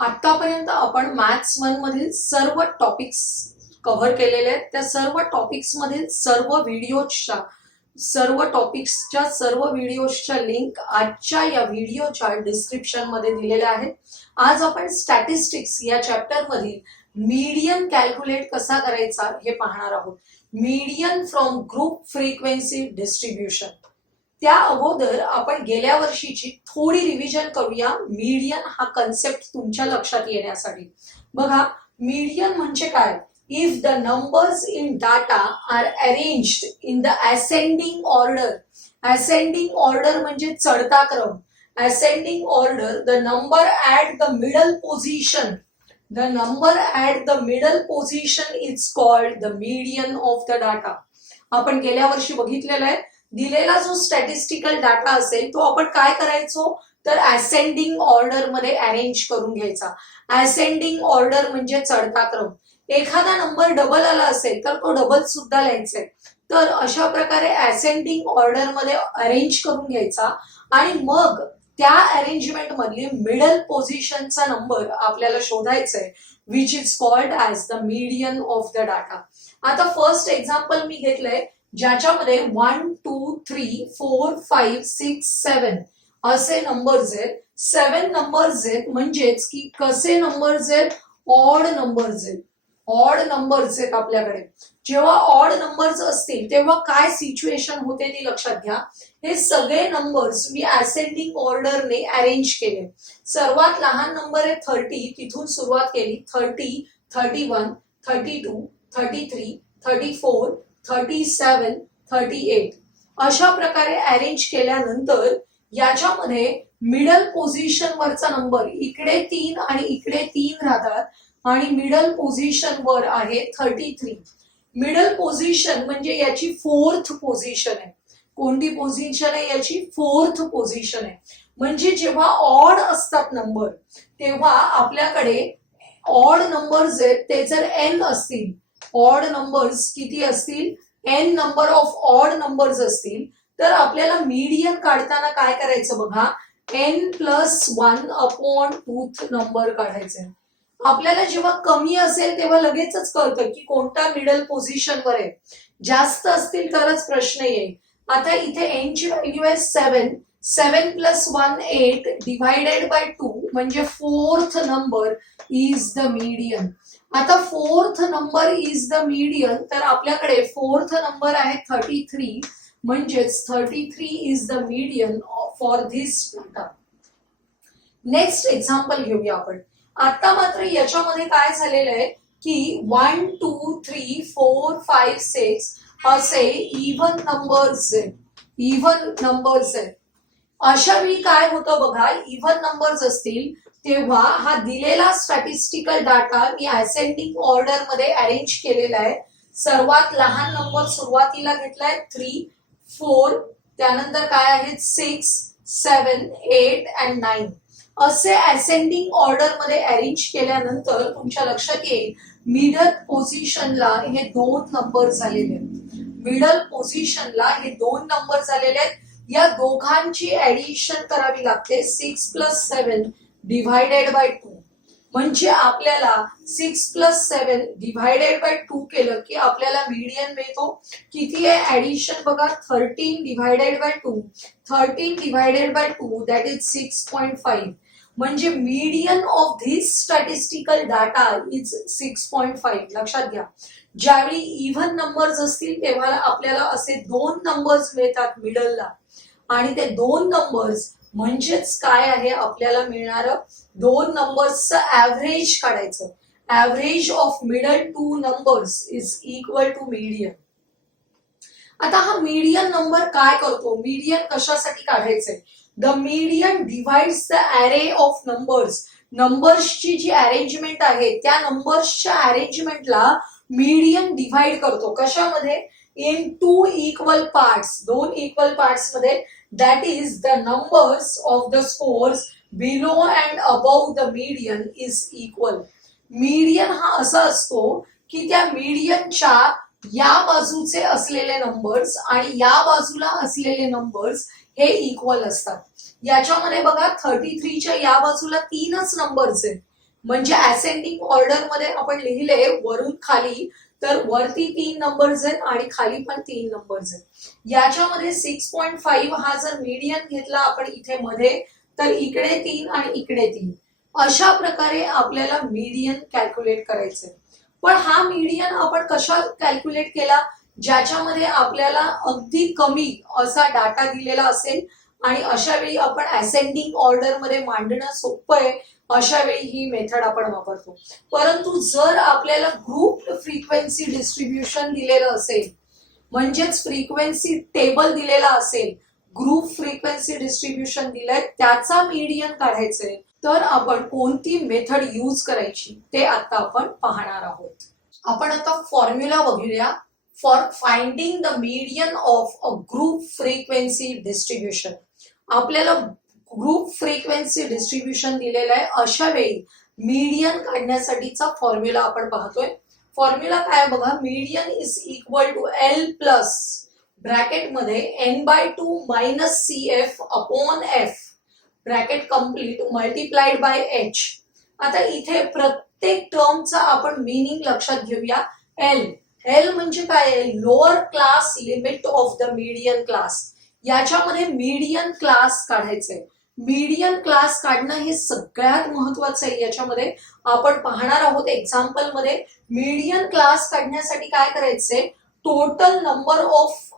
आतापर्यंत आपण मॅथ्स 1 मधील सर्व टॉपिक्स कव्हर केलेले आहेत. त्या सर्व टॉपिक्स मधील सर्व व्हिडिओजच्या लिंक आजच्या या व्हिडिओच्या डिस्क्रिप्शन मध्ये दिलेल्या आहेत. आज आपण स्टॅटिस्टिक्स या चॅप्टर मधील मीडियन कॅल्क्युलेट कसा करायचा हे पाहणार आहोत. Median from group frequency distribution. त्या अगोदर आपण गेल्या वर्षीची थोडी रिव्हिजन करूया मीडियन हा कन्सेप्ट तुमच्या लक्षात येण्यासाठी. बघा, मीडियन म्हणजे काय? If the numbers in data are arranged in the ascending order. Ascending order म्हणजे चढता क्रम. Ascending order, the number at the middle position is called the median of the data. आपण गेल्या वर्षी बघितलेलं आहे. दिलेला जो स्टॅटिस्टिकल डाटा असेल तो आपण काय करायचो तर असेंडिंग ऑर्डर मध्ये अरेंज करून घ्यायचा. असेंडिंग ऑर्डर म्हणजे चढता क्रम. एखादा नंबर डबल आला असेल तर तो डबल सुद्धा लिहायचा. तर अशा प्रकारे असेंडिंग ऑर्डर मध्ये अरेंज करून घ्यायचा आणि मग त्या अरेंजमेंट मधली मिडल पोझिशनचा नंबर आपल्याला शोधायचा आहे, which is called as the median of the data. आता फर्स्ट एक्झाम्पल मी घेतलंय ज्याच्यामध्ये 1 2 3 4 5 6 7 असे नंबर्स आहेत. 7 नंबर्स आहेत म्हणजेच की कसे नंबर्स आहेत? ऑड नंबर्स आहेत. ऑड नंबर्स आहेत आपल्याकडे. जेव्हा ऑड नंबर्स असतील तेव्हा काय सिच्युएशन होते ती लक्षात घ्या. हे सगळे नंबर्स मी असेंडिंग ऑर्डरने अरेंज केले. सर्वात लहान नंबर आहे 30, तिथून सुरुवात केली. 30, 31, 32, 33, 34, 37, 38 अशा प्रकारे अरेंज केल्यानंतर याच्यामध्ये मिडल पोझिशन वरचा नंबर इकडे 3 आणि इकडे 3 राहतात आणि मिडल पोझिशन वर आहे 33. मिडल पोझिशन म्हणजे याची फोर्थ पोझिशन आहे. कोणती पोझिशन आहे याची? फोर्थ पोझिशन आहे. म्हणजे जेव्हा ऑड असतात नंबर तेव्हा आपल्याकडे ऑड नंबर्स आहेत ते जर n असतील, ऑड नंबर्स किती असतील? n number of odd numbers असतील तर आपल्याला मीडियन काढताना काय करायचं बघा, n+1/2 नंबर काढायचे. आपल्याला जेव्हा कमी असेल तेव्हा लगेचच कळतं की कोणता मिडल पोझिशन वर आहे. जास्त असतील तरच प्रश्न येईल. आता इथे n ची व्हॅल्यू आहे 7. 7 + 1 8 डिवायडेड बाय 2 म्हणजे fourth number is the median. आता fourth number is the median तर आपल्याकडे फोर्थ नंबर आहे 33 म्हणजेच 33 is the median for this data. Next example घेऊया आपण. आता मात्र याच्यामध्ये काय झालेलं आहे की 1 2 3 4 5 6 असे इव्हन नंबर्स आहेत. अशा वेळी काय होतं बघा, इव्हन नंबर्स असतील तेव्हा हा दिलेला स्टॅटिस्टिकल डाटा मी असेंडिंग ऑर्डर मध्ये अरेंज केलेला आहे. सर्वात लहान नंबर सुरुवातीला घेतलाय 3 4, त्यानंतर काय आहेत 6 7 8 and 9 असे असेंडिंग ऑर्डर मध्ये अरेंज केल्यानंतर तुमच्या लक्षात येईल मिडल पोझिशनला हे 2 नंबर झालेले आहेत. मिडल पोझिशनला हे 2 नंबर झालेले आहेत. या दोघांची ऍडिशन करावी लागते. 6 + 7 डिवायडेड बाय 2 म्हणजे आपल्याला 6 + 7 डिवायडेड बाय 2 केलं की आपल्याला मीडियन मिळतो. किती आहे ऍडिशन बघा, 13 divided by 2. 13 divided by 2 that is 6.5. म्हणजे median of this statistical data is 6.5. लक्षात घ्या, ज्यावेळी इव्हन नंबर्स असतील तेव्हा आपल्याला असे 2 नंबर्स मिळतात मिडलला आणि ते 2 नंबर्स म्हणजेच काय आहे आपल्याला मिळणारं 2 नंबर्सचं ऍव्हरेज काढायचं. Average of middle 2 numbers is equal to median. आता हा मीडियन नंबर काय करतो? मीडियन कशासाठी काढायचंय? The median divides the array of numbers. नंबर्सची जी अरेंजमेंट आहे त्या नंबर्सच्या अरेंजमेंटला मीडियन डिवाइड करतो. कशामध्ये? In 2 equal parts. 2 equal parts मध्ये. That is the numbers of the scores below and above the median is equal. Median हा असा असतो की त्या मीडियनच्या या बाजूचे असलेले नंबर्स आणि या बाजूला असलेले नंबर्स हे इक्वल असतात. याच्यामध्ये बघा 33च्या या बाजूला 3च नंबर्स आहेत म्हणजे असेंडिंग ऑर्डर मध्ये आपण लिहिले वरून खाली, तर वरती 3 नंबर्स आहेत आणि खाली पण 3 नंबर्स आहेत. याच्यामध्ये 6.5 हा जर मीडियन घेतला आपण इथे मध्ये, तर इकडे 3 आणि इकडे 3, अशा प्रकारे आपल्याला मीडियन कॅल्क्युलेट करायचंय. पण हा मीडियन आपण कशा कॅल्क्युलेट केला, ज्याच्यामध्ये आपल्याला अगदी कमी असा डाटा दिलेला असेल आणि अशा वेळी आपण असेंडिंग ऑर्डर मध्ये मांडणं सोपं आहे, अशा वेळी ही मेथड आपण वापरतो. परंतु जर आपल्याला ग्रुप फ्रिक्वेन्सी डिस्ट्रीब्युशन दिलेलं असेल, म्हणजेच फ्रिक्वेन्सी टेबल दिलेला असेल, ग्रुप फ्रिक्वेन्सी डिस्ट्रीब्युशन दिलंय, त्याचा मीडियन काढायचंय, तर आपण कोणती मेथड यूज करायची ते आता आपण पाहणार आहोत. आपण आता फॉर्म्युला बघूया for finding the median of a group frequency distribution. आपल्याला ग्रुप फ्रिक्वेन्सी डिस्ट्रीब्युशन दिलेलं आहे, अशा वेळी मीडियन काढण्यासाठीचा फॉर्म्युला आपण पाहतोय. फॉर्म्युला काय बघा, median is equal to L plus bracket मध्ये n/2 minus CF upon F bracket complete multiplied by H. आता इथे प्रत्येक टर्मचा आपण मीनिंग लक्षात घेऊया. एल म्हणजे काय, lower class limit of the median class. याच्यामध्ये मीडियन क्लास काढायचंय. मीडियन क्लास काढणं हे सगळ्यात महत्वाचं आहे. याच्यामध्ये आपण पाहणार आहोत एक्झाम्पल मध्ये. मीडियन क्लास काढण्यासाठी काय करायचंय, टोटल नंबर ऑफ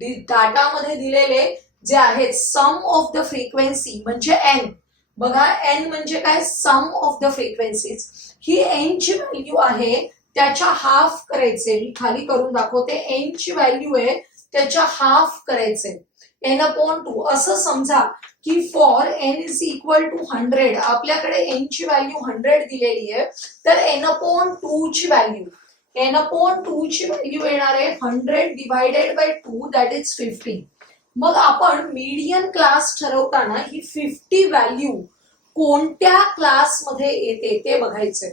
डाटामध्ये दिलेले जे आहेत सम ऑफ द फ्रिक्वेन्सी म्हणजे एन. बघा एन म्हणजे काय, सम ऑफ द फ्रिक्वेन्सीज. ही एन ची व्हॅल्यू आहे, त्याच्या हाफ करायचे. मी खाली करून दाखवते. एन ची व्हॅल्यू आहे, त्याच्या हाफ करायचे. n/2 असं समजा की for n is equal to 100, आपल्याकडे n ची व्हॅल्यू 100 दिलेली आहे, तर n/2 ची व्हॅल्यू येणार आहे 100 डिवायडेड बाय 2 दॅट इज 50. मग आपण मीडियन क्लास ठरवताना ही 50 व्हॅल्यू कोणत्या क्लासमध्ये येते ते बघायचंय.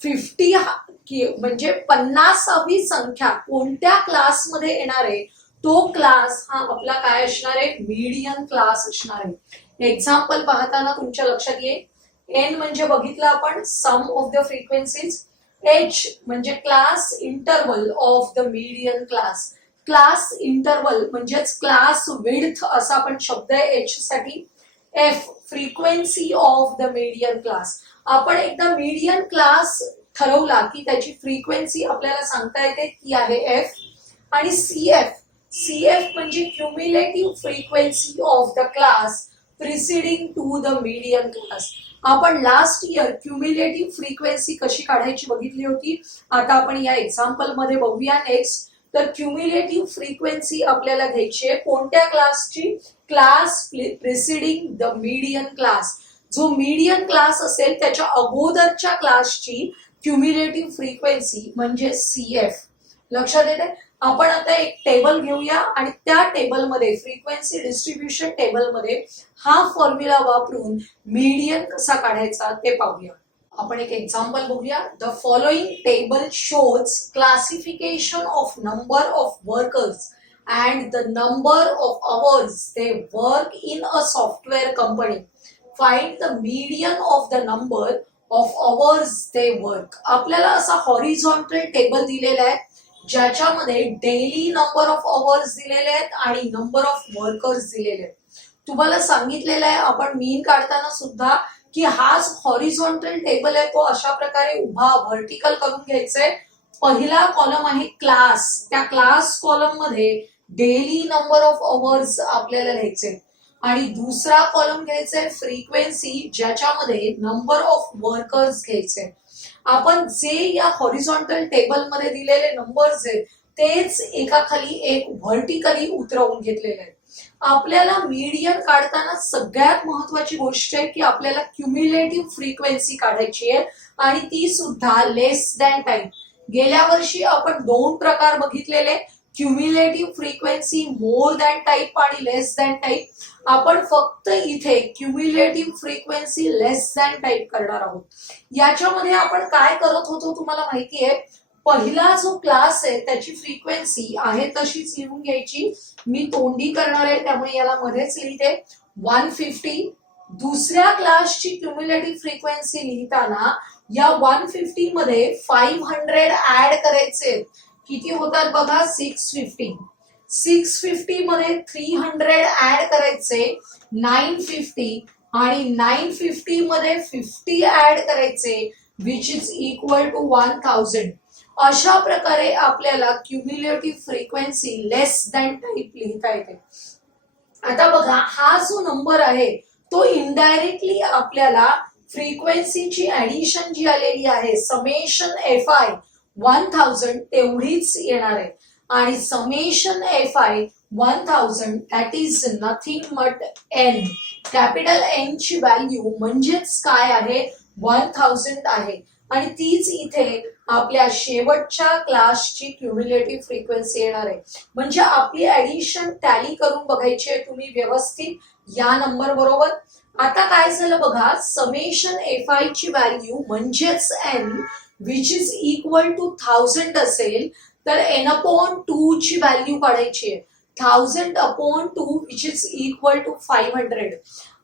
50 म्हणजे 50वी संख्या कोणत्या क्लासमध्ये येणार आहे, तो क्लास हा आपला काय असणार आहे, मीडियन क्लास असणार आहे. एक्झाम्पल पाहताना तुमच्या लक्षात येईल. एन म्हणजे बघितलं आपण सम ऑफ द फ्रिक्वेन्सीज. एच म्हणजे class interval of the median class. Class interval म्हणजेच क्लास विड्थ असा आपण शब्द आहे एच साठी. F frequency of the median class. आपण एकदा मीडियन क्लास ठरवला की त्याची फ्रिक्वेन्सी आपल्याला सांगता येते, ती आहे एफ. आणि सीएफ म्हणजे cumulative frequency of the class preceding to the median class. आपण लास्ट इयर क्युम्युलेटिव्ह फ्रिक्वेन्सी कशी काढायची बघितली होती. आता आपण या एक्झाम्पल मध्ये बघूया नेक्स्ट. तर क्युम्युलेटिव्ह फ्रिक्वेन्सी आपल्याला घ्यायची आहे कोणत्या क्लासची, class preceding the median class. जो मीडियन क्लास असेल त्याच्या अगोदरच्या क्लासची क्युम्युलेटिव्ह फ्रिक्वेन्सी म्हणजे सीएफ. लक्षात येते. आपण आता एक टेबल घेऊया आणि त्या टेबलमध्ये फ्रिक्वेन्सी डिस्ट्रीब्युशन टेबलमध्ये हा फॉर्म्युला वापरून मीडियन कसा काढायचा ते पाहूया. आपण एक एक्झाम्पल बघूया. The following table shows classification of number of workers and the number of hours they work in a software company. Find the median of the number of hours they work. आपल्याला असा horizontal table दिलेला आहे, ज्याच्यामध्ये daily number of hours दिलेले आहेत आणि number of workers दिलेले आहेत. तुम्हाला सांगितलेलं आहे आपण मीन काढताना सुद्धा की हाच हॉरिझॉन्टल टेबल आहे, तो अशा प्रकारे उभा व्हर्टिकल करून घ्यायचंय. पहिला कॉलम आहे क्लास, त्या क्लास कॉलम मध्ये डेली नंबर ऑफ अवर्स आपल्याला लिहायचे आणि दुसरा कॉलम घ्यायचा फ्रिक्वेन्सी, ज्याच्यामध्ये नंबर ऑफ वर्कर्स घ्यायचे. आपण जे या हॉरिझॉन्टल टेबल मध्ये दिलेले नंबर्स आहेत तेच एकाखाली एक व्हर्टिकली उतरवून घेतलेले आहेत. आपल्याला मीडियन काढताना सगळ्यात महत्वाची गोष्ट आहे की आपल्याला क्युम्युलेटिव्ह फ्रिक्वेन्सी काढायची आहे आणि ती सुद्धा लेस दॅन टाईप. गेल्या वर्षी आपण 2 प्रकार बघितलेले, cumulative frequency more than type आणि लेस दॅन टाईप. आपण फक्त इथे क्युम्युलेटिव्ह फ्रिक्वेन्सी लेस दॅन टाईप करणार आहोत. याच्यामध्ये आपण काय करत होतो तुम्हाला माहिती आहे. पहिला जो क्लास आहे त्याची फ्रिक्वेन्सी आहे तशीच लिहून घ्यायची. मी तोंडी करणार आहे त्यामुळे याला मध्येच लिहिते. 150 दुसऱ्या क्लासची क्युम्युलेटिव्ह फ्रिक्वेन्सी लिहिताना या 150 मध्ये 500 ऍड करायचे. किती होतात बघा, 650. 650 मध्ये 300 ऍड करायचे, 950. आणि 950 मध्ये 50 ऍड करायचे, विच इज इक्वल टू 1000. अशा प्रकारे आपल्याला क्युम्युलेटिव्ह फ्रिक्वेन्सी लेस दॅन टाईप लिहिता येते. आता बघा, हा जो नंबर आहे तो इनडायरेक्टली आपल्याला फ्रिक्वेन्सीची ऍडिशन जी आलेली आहे समेशन एफ आय 1000 तेवढीच येणार आहे. आणि summation F I 1000 that is nothing but N. Capital N ची व्हॅल्यू म्हणजेच काय आहे, 1000 आहे. आणि तीच इथे आपल्या शेवटच्या क्लासची क्युम्युलेटिव्ह फ्रिक्वेन्सी येणार आहे. म्हणजे आपली ऍडिशन टॅली करून बघायची आहे तुम्ही व्यवस्थित या नंबर बरोबर. आता काय झालं बघा, समेशन एफ आय ची व्हॅल्यू म्हणजेच N which is equal to 1000 असेल तर एन अपॉन 2 ची व्हॅल्यू काढायची आहे. 1000 upon 2 which is equal to 500.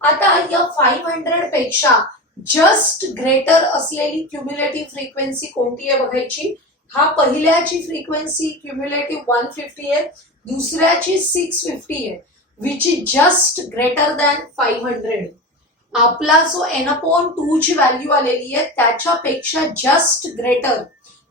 आता या 500 पेक्षा जस्ट ग्रेटर असलेली क्युम्युलेटिव्ह फ्रिक्वेन्सी कोणती आहे बघायची. हा पहिल्याची फ्रिक्वेन्सी क्युम्युलेटिव्ह 150 आहे, दुसऱ्याची 650 आहे, which is just greater than 500. आपला जो एन अपॉन 2 ची व्हॅल्यू आलेली आहे त्याच्यापेक्षा जस्ट ग्रेटर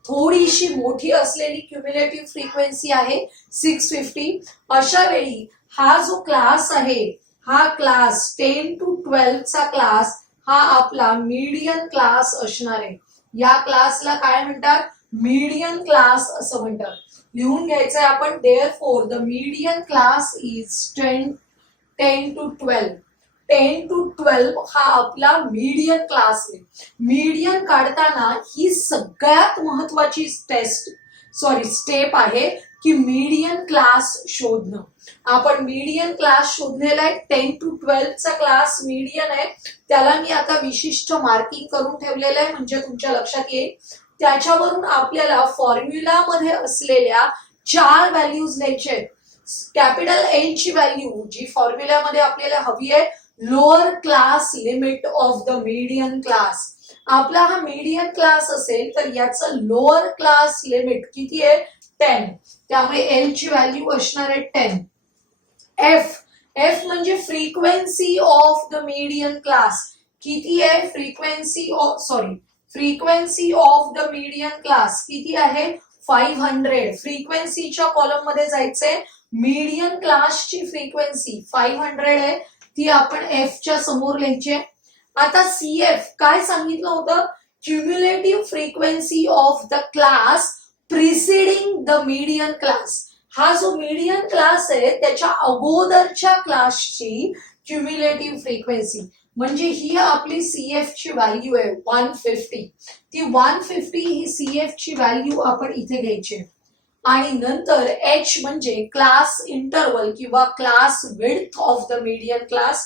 थोडीशी मोठी असलेली क्युम्युलेटिव्ह फ्रिक्वेन्सी आहे 650. अशा वेळी हा जो क्लास आहे, हा क्लास 10 to 12 चा क्लास हा आपला मीडियन क्लास असणार आहे. या क्लासला काय म्हणतात, मीडियन क्लास असं म्हणतात. लिहून घ्यायचंय आपण, therefore the median class is 10 to 12. 10 to 12 हा आपला मीडियन क्लास आहे. मीडियन काढताना ही सगळ्यात महत्वाची स्टेप आहे की मीडियन क्लास शोधणं. आपण मीडियन क्लास शोधलेला आहे, 10 to 12 चा क्लास मीडियन आहे. त्याला मी आता विशिष्ट मार्किंग करून ठेवलेलं आहे म्हणजे तुमच्या लक्षात येईल. त्याच्यावरून आपल्याला फॉर्म्युला मध्ये असलेल्या 4 व्हॅल्यूज लिहायचे. कॅपिटल एल ची व्हॅल्यू जी फॉर्म्युल्यामध्ये आपल्याला हवी आहे, lower class limit of the median class. आपला हा मीडियन क्लास असेल तर याचं लोअर क्लास लिमिट किती आहे, 10. त्यामुळे एल ची व्हॅल्यू असणार आहे 10. एफ म्हणजे frequency of the median class. किती आहे frequency of the median class किती आहे, 500. फ्रिक्वेन्सीच्या कॉलम मध्ये जायचंय. मीडियन क्लासची फ्रिक्वेन्सी 500 आहे, ती आपण एफ च्या समोर लिहायची. आता सी एफ काय सांगितलं होतं, cumulative frequency of the class preceding the median class. हा जो मीडियन क्लास आहे त्याच्या अगोदरच्या क्लासची क्युम्युलेटिव्ह फ्रिक्वेन्सी म्हणजे ही आपली सीएफ ची व्हॅल्यू आहे 150. ती 150 ही सीएफ ची व्हॅल्यू आपण इथे घ्यायची. आणि नंतर एच म्हणजे क्लास इंटरवल किंवा class width of the median class.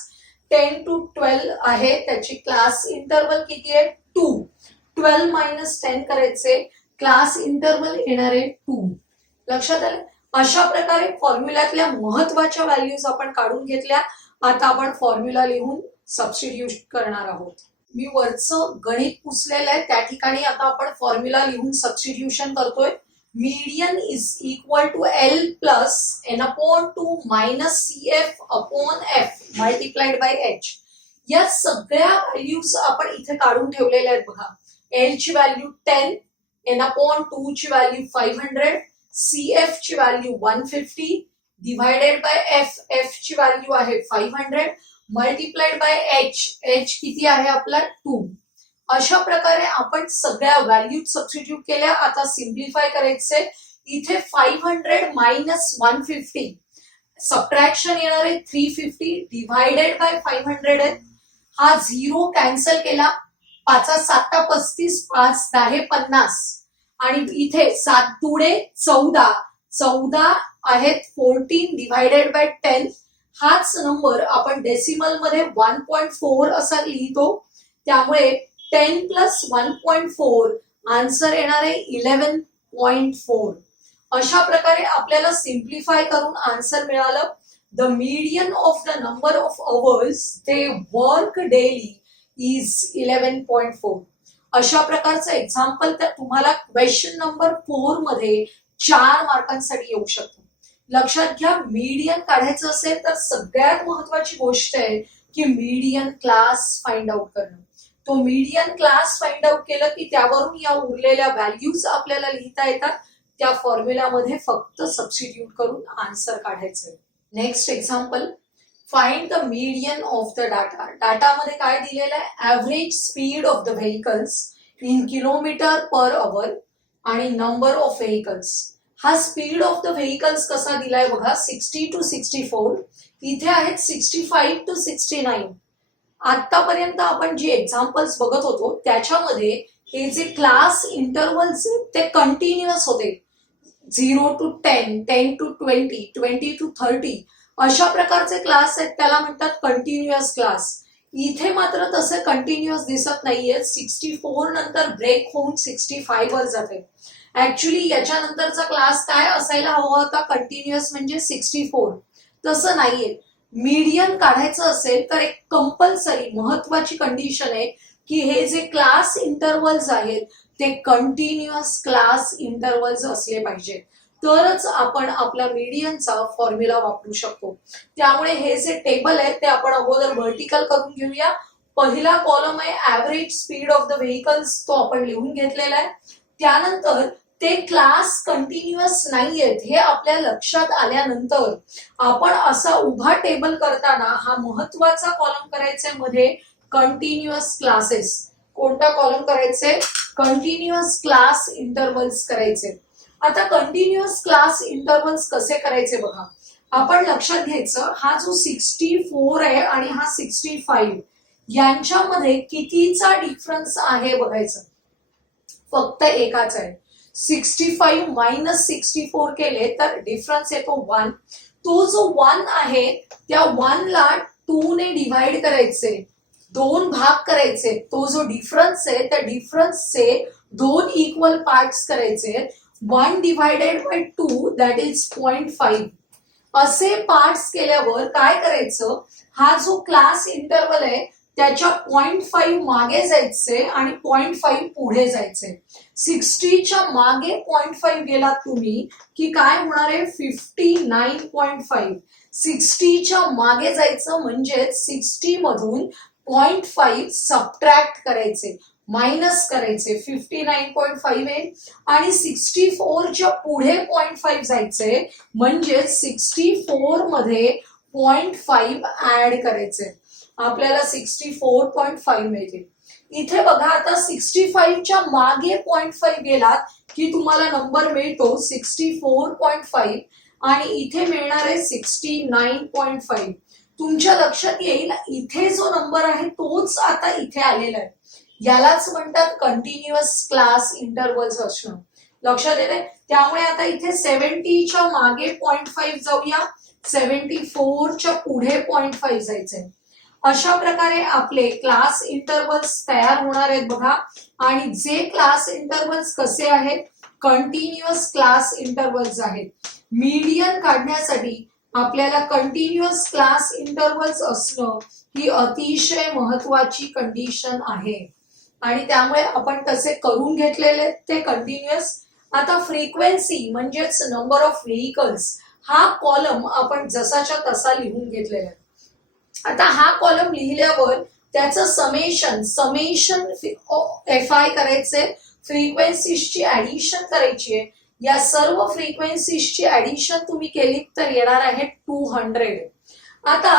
10 to 12 आहे, त्याची क्लास इंटरवल किती आहे, 2. 12 - 10 करायचे, क्लास इंटरवल येणार आहे 2. लक्षात आलं. अशा प्रकारे फॉर्म्युल्यातल्या महत्वाच्या व्हॅल्यूज आपण काढून घेतल्या. आता आपण फॉर्म्युला लिहून सबस्टिट्यूट करणार आहोत. मी वरचं गणित पुसलेलं आहे त्या ठिकाणी आता आपण फॉर्म्युला लिहून सबस्टिट्यूशन करतोय. Median is equal to L plus N upon 2 minus C F upon F multiplied by H. या सगळ्या व्हॅल्यूज आपण इथे काढून ठेवलेल्या आहेत बघा. एल ची व्हॅल्यू 10, एन अपॉन 2 ची व्हॅल्यू 500, CF ची व्हॅल्यू 150 डिवायडेड बाय एफ ची व्हॅल्यू आहे 500 मल्टिप्लाइड बाय एच किती आहे आपला 2. अशा प्रकारे आपण सगळ्या व्हॅल्यू सबस्टिट्यूट केल्या. आता सिम्प्लिफाय करायचंय. इथे 500 मायनस 150 सबट्रॅक्शन येणार आहे 350 डिवायडेड बाय 500 आहे. हा 0 कॅन्सल केला. 5 7 35, 5 10 50 आणि इथे 7 दुणे 14, 14 आहेत 14 डिवायडेड बाय 10. हाच नंबर आपण डेसिमल मध्ये 1.4 असा लिहितो. त्यामुळे 10 प्लस 1.4 आन्सर येणार आहे 11.4. अशा प्रकारे आपल्याला सिम्प्लिफाय करून आन्सर मिळालं. The median of the number of hours they work daily is 11.4. अशा प्रकारचं एक्झाम्पल तर तुम्हाला क्वेश्चन नंबर 4 मध्ये 4 मार्कांसाठी येऊ शकतो. लक्षात घ्या, मीडियन काढायचं असेल तर सगळ्यात महत्वाची गोष्ट आहे की मीडियन क्लास फाइंड आउट करणं. तो मीडियन क्लास फाइंड आउट केलं की त्यावरून या उरलेल्या व्हॅल्यूज आपल्याला लिहिता येतात. त्या फॉर्म्युलामध्ये फक्त सबस्टिट्यूट करून आन्सर काढायचंय. Next example, find the median of the data. डाटामध्ये काय दिलेलं आहे, average speed of the vehicles in kilometer per hour आणि नंबर ऑफ व्हेकल्स. हा स्पीड ऑफ द व्हेकल्स कसा दिलाय बघा, 60 to 64. इथे आहेत 65 to 69. आतापर्यंत आपण जे एक्झाम्पल्स बघत होतो त्याच्यामध्ये हे जे क्लास इंटरवल्स ते कंटिन्युअस होते. 0 to 10, 10 to 20, 20 to 30 अशा प्रकारचे क्लास आहेत, त्याला म्हणतात कंटिन्युअस क्लास. इथे मात्र तसे कंटिन्युअस दिसत नाहीये. 64 नंतर ब्रेक होऊन 65 वर जाते. ऍक्च्युली याच्यानंतरचा क्लास काय असायला हवा होता, कंटिन्युअस म्हणजे 64. तसं नाहीये. मीडियन काढायचं असेल तर एक कंपल्सरी महत्वाची कंडिशन आहे की हे जे क्लास इंटरवल्स आहेत ते कंटिन्युअस क्लास इंटरवल्स असले पाहिजे, तरच आपण आपल्या मीडियनचा फॉर्म्युला वापरू शकतो. त्यामुळे हे जे टेबल आहे ते आपण अगोदर व्हर्टिकल करून घेऊया. पहिला कॉलम आहे average speed of the vehicles, तो आपण लिहून घेतलेला आहे. त्यानंतर ते क्लास कंटिन्युअस नाहीयेत हे आपल्या लक्षात आल्यानंतर आपण असा उभा टेबल करताना हा महत्वाचा कॉलम करायचा मध्ये कंटिन्युअस क्लासेस. कोणता कॉलम करायचे, कंटिन्युअस क्लास इंटरवल्स करायचे. आता कंटिन्युअस क्लास इंटरवल्स कसे करायचे बघा, आपण लक्षात घ्यायचं हा जो 64 आहे आणि हा 65 यांच्यामध्ये कितीचा डिफरन्स आहे बघायचं. फक्त एकाच आहे. 65 मायनस 64 केले तर डिफरन्स येतो 1. तो जो 1 आहे त्या 1 ला 2 ने डिवाइड करायचे, 2 भाग करायचे. तो जो डिफरन्स आहे त्या डिफरन्सचे 2 इक्वल पार्ट्स करायचे. 1 डिवायडेड बाय 2 दॅट इज 0.5. असे पार्ट्स केल्यावर काय करायचं, हा जो क्लास इंटरवल आहे त्याच्या 0.5 मागे जायचे आणि 0.5 पुढे जायचे. 60च्या मागे 0.5 गेलात तुम्ही की काय होणार आहे, 59.5. 60च्या मागे जायचं म्हणजे 60 मधून 0.5 सबट्रॅक्ट करायचे, मायनस करायचे. 59.5 आहे आणि 64च्या पुढे 0.5 जायचे म्हणजे 64 मध्ये 0.5 ऍड करायचे. आपल्याला 64.5 मिळते. इथे बघा आता 65च्या मागे 0.5 गेलात की तुम्हाला नंबर मिळतो 64.5 आणि इथे मिळणार आहे 69.5. तुमच्या लक्षात येईल इथे जो नंबर आहे तोच आता इथे आलेला आहे. यालाच म्हणतात कंटिन्युअस क्लास इंटरवल्स असणं. लक्षात येते. त्यामुळे आता इथे 70च्या मागे 0.5 जाऊया, 74च्या पुढे 0.5 जायचंय. अशा प्रकारे आपले क्लास इंटरवल्स तयार होणार आहेत बघा. आणि जे क्लास इंटरवल्स कसे आहेत, कंटिन्युअस क्लास इंटरवल्स आहेत. मीडियन काढण्यासाठी आपल्याला कंटिन्युअस क्लास इंटरवल्स असणं ही अतिशय महत्वाची कंडिशन आहे आणि त्यामुळे आपण तसे करून घेतलेले ते कंटिन्युअस. आता फ्रिक्वेन्सी म्हणजेच नंबर ऑफ व्हेकल्स हा कॉलम आपण जसाच्या तसा लिहून घेतलेला आहे. आता हा कॉलम लिहिल्यावर त्याचं समेशन FI करायचे, फ्रिक्वेन्सीजची ऍडिशन करायची आहे. या सर्व फ्रिक्वेन्सीजची ऍडिशन तुम्ही केली तर येणार आहे 200. आता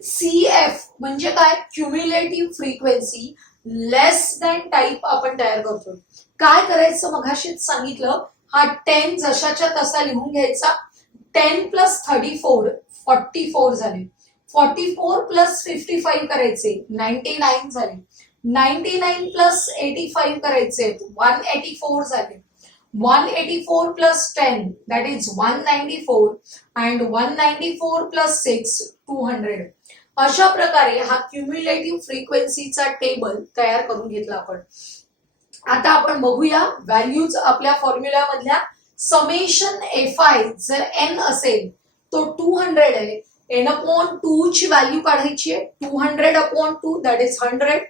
CF म्हणजे काय, क्युम्युलेटिव्ह फ्रिक्वेन्सी लेस दॅन टाईप आपण तयार करतो. काय करायचं मघाशीच सांगितलं, हा 10 जशाच्या तसा लिहून घ्यायचा. 10 प्लस 34 44 झाले. 44 प्लस 55 करायचे 99 झाले. 99 प्लस 85 करायचे 184 झाले. 184 plus 10 that is 194 and 194 plus 6 200. अशा प्रकारे हा क्युम्युलेटिव्ह फ्रिक्वेन्सीचा टेबल तयार करून घेतला आपण. आता आपण बघूया व्हॅल्यूज आपल्या फॉर्म्युला मधल्या. समेशन FI जर n असेल तो 200 आहे, n/2 ची व्हॅल्यू काढायची आहे. 200/2 दॅट इज 100.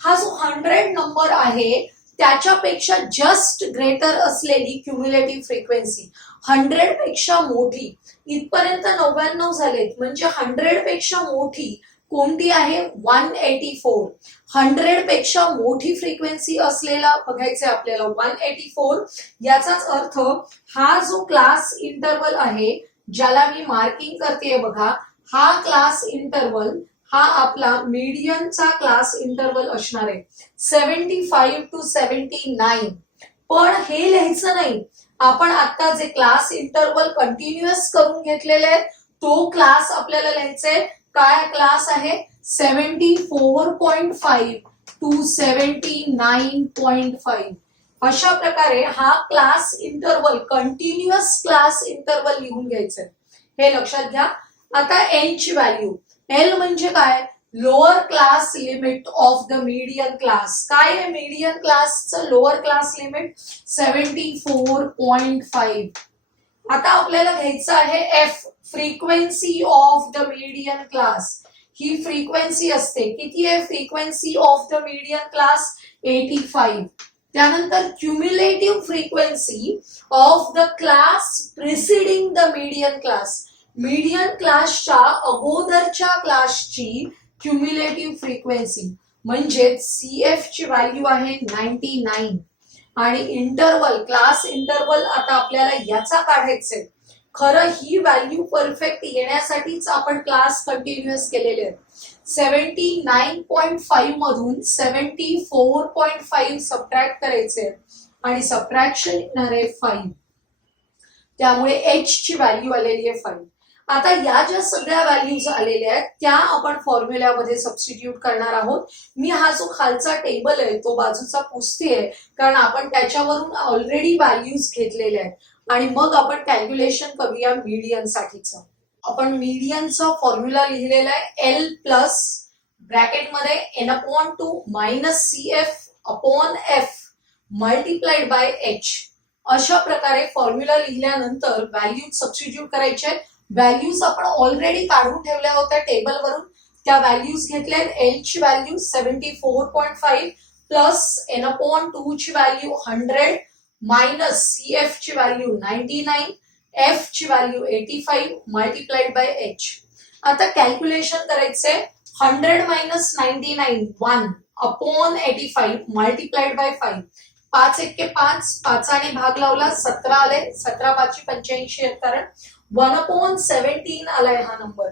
हा जो 100 नंबर आहे त्याच्यापेक्षा जस्ट ग्रेटर असलेली क्युम्युलेटिव्ह फ्रिक्वेन्सी, 100 पेक्षा मोठी, इथपर्यंत 99 झालेत, म्हणजे 100 पेक्षा मोठी कोणती आहे? 184. 100 पेक्षा मोठी फ्रिक्वेन्सी असलेला बघायचे आपल्याला 184. याचाच अर्थ हा जो क्लास इंटरवल आहे ज्याला मी मार्किंग करते बघा, हा क्लास इंटरवल हा आपला मीडियनचा क्लास इंटरवल असणार आहे 75 to 79. पण हे लिहायचं नाही, आपण आता जे क्लास इंटरवल कंटिन्युअस करून घेतलेले आहेत तो क्लास आपल्याला लिहायचंय. काय क्लास आहे? 74.5 to 79.5. अशा प्रकारे हा class interval continuous class interval लिहून घ्यायचंय, हे लक्षात घ्या. आता एन ची व्हॅल्यू, एल म्हणजे काय? Lower class limit of the median class. काय आहे मीडियन क्लासचं लोअर क्लास लिमिट? 74.5. आता आपल्याला घ्यायचं आहे F, frequency of the median class. He frequency असते, किती आहे frequency of the median class? 85. त्यानंतर cumulative frequency of the class preceding the median class. Median क्लासच्या अगोदरच्या क्लासची क्युम्युलेटिव्ह फ्रिक्वेन्सी म्हणजे सीएफ ची व्हॅल्यू आहे 99. आणि इंटरवल, क्लास इंटरवल आता आपल्याला याचा काढायचंय. खरं ही व्हॅल्यू परफेक्ट येण्यासाठीच आपण क्लास कंटिन्युअस केलेले आहेत. 79.5 मधून 74.5 सबट्रॅक्ट करायचे आणि सबट्रॅक्शन येणार आहे 5. त्यामुळे एच ची व्हॅल्यू आलेली आहे 5. आता या ज्या सगळ्या व्हॅल्यूज आलेल्या आहेत त्या आपण फॉर्म्युल्यामध्ये सबस्टिट्यूट करणार आहोत. मी हा जो खालचा टेबल आहे तो बाजूचा पुसतेय, कारण आपण त्याच्यावरून ऑलरेडी व्हॅल्यूज घेतलेल्या आहेत. आणि मग आपण कॅल्क्युलेशन करूया मीडियन साठीचं. आपण मीडियनचा फॉर्म्युला लिहिलेला आहे एल प्लस ब्रॅकेटमध्ये n/2 minus CF/F multiplied by H. अशा प्रकारे फॉर्म्युला लिहिल्यानंतर व्हॅल्यूज सबस्टिट्यूट करायचे. व्हॅल्यूज आपण ऑलरेडी काढून ठेवल्या होत्या टेबलवरून, त्या व्हॅल्यूज घेतल्या. एल ची व्हॅल्यू 74.5 प्लस n/2 ची व्हॅल्यू 100 मायनस CF ची व्हॅल्यू 99, F ची व्हॅल्यू 85 मल्टिप्लाइड बाय एच. आता कॅल्क्युलेशन करायचे. 100 मायनस 99 1/85 मल्टिप्लाइड बाय 5. 5 1 5, 5ने भाग लावला 17 आले, 17 5 85 कारण 1/17 आलाय हा नंबर.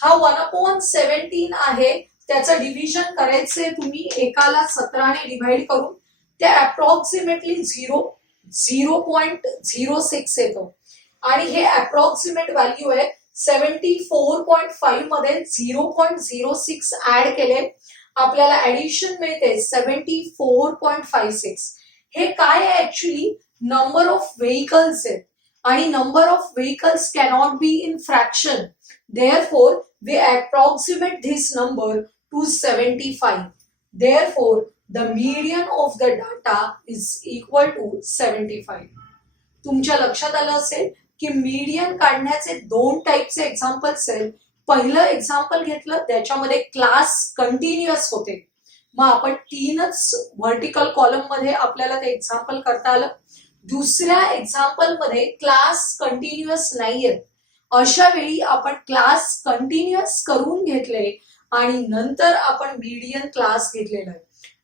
हा 1/17 आहे, त्याचं डिव्हिजन करायचंय तुम्ही एकाला 17 ने डिव्हाइड करून. ते अप्रॉक्सिमेटली 0.06 येतो आणि हे अप्रॉक्सिमेट व्हॅल्यू आहे. 74.5 मध्ये 0.06 ऍड केले, आपल्याला ऍडिशन मिळते 74.56. हे काय आहे ऍक्च्युली? नंबर ऑफ व्हेइकल्स आहेत आणि number of vehicles cannot be in fraction. Therefore, we approximate this number to 75. Therefore, the median of the data is equal to 75. तुमच्या लक्षात आलं असेल की मीडियन काढण्याचे 2 टाईपचे एक्झाम्पल्स आहेत. पहिलं एक्झाम्पल घेतलं त्याच्यामध्ये क्लास कंटिन्युअस होते, मग आपण 3च व्हर्टिकल कॉलम मध्ये आपल्याला ते एक्झाम्पल करता आलं. दुसऱ्या एक्झाम्पल मध्ये क्लास कंटिन्युअस नाहीयेत, अशा वेळी आपण क्लास कंटिन्युअस करून घेतले आणि नंतर आपण मीडियन क्लास घेतलेला आहे,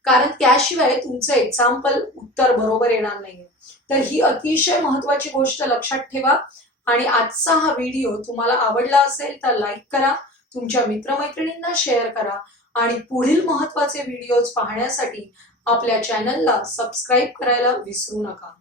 कारण त्याशिवाय तुमचं एक्झाम्पल उत्तर बरोबर येणार नाहीये. तर ही अतिशय महत्वाची गोष्ट लक्षात ठेवा. आणि आजचा हा व्हिडिओ तुम्हाला आवडला असेल तर लाईक करा, तुमच्या मित्रमैत्रिणींना शेअर करा आणि पुढील महत्वाचे व्हिडिओज पाहण्यासाठी आपल्या चॅनलला सबस्क्राईब करायला विसरू नका.